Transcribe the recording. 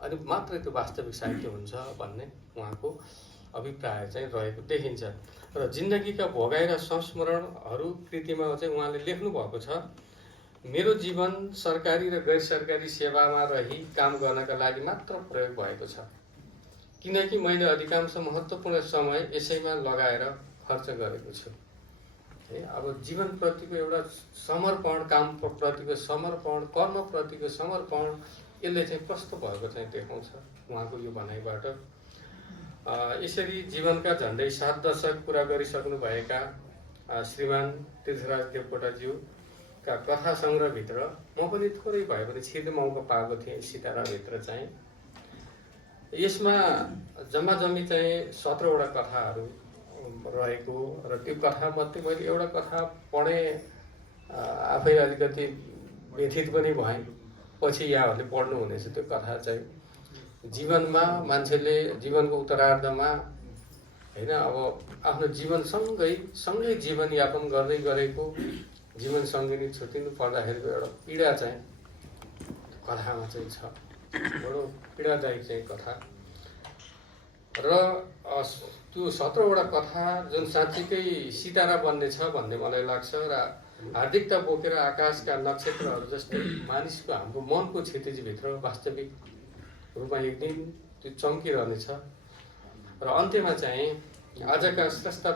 अनि मात्रै त्यो वास्तविक साहित्य हुन्छ भन्ने उहाँको अभिप्राय चाहिँ रहेको देखिन्छ। र जिन्दगीका भोगाइ र संस्मरणहरू कृतिमा चाहिँ उहाँले लेख्नु भएको छ, मेरो जीवन सरकारी र गैर सरकारी सेवामा रही काम गर्नका लागि मात्र प्रयोग भएको छ, किनकि मैले अधिकांश महत्त्वपूर्ण समय यसैमा लगाएर खर्च गरेको छु। अब जीवनप्रतिको एउटा समर्पण, कामप्रतिको समर्पण, कर्मप्रतिको समर्पण, यसले चाहिँ कस्तो भएको चाहिँ देखाउँछ उहाँको यो भनाइबाट। यसरी जीवनका झन्डै 7 दशक पुरा गरिसक्नुभएका श्रीमान तीर्थराज देवकोटाज्यूका कथा सङ्ग्रहभित्र म पनि थोरै भए पनि छिर्ने मौका पाएको थिएँ सिताराभित्र चाहिँ। यसमा जम्मा जम्मी चाहिँ 17वटा कथाहरू रहेको र त्यो कथामध्ये मैले एउटा कथा पढेँ, आफै अलिकति व्यथित पनि भएँ। पछि यहाँहरूले पढ्नुहुनेछ त्यो कथा चाहिँ। जीवनमा मान्छेले जीवनको उत्तरार्धमा होइन अब आफ्नो सँगै जीवनयापन गर्दै गरेको जीवनसँगै छुट्टिनु पर्दाखेरिको एउटा पीडा चाहिँ कथामा चाहिँ छ। बडो पीडादायक चाहिँ कथा। र त्यो 17वटा कथा जुन साँच्चीकै सितारा बन्ने छ भन्ने मलाई लाग्छ। र हार्दिकता बोकेर आकाशका नक्षत्रहरू जस्तै मानिसको हाम्रो मनको क्षितिजभित्र वास्तविक रूपमा एक दिन त्यो चम्किरहनेछ। र अन्त्यमा चाहिँ आजका स्रष्टा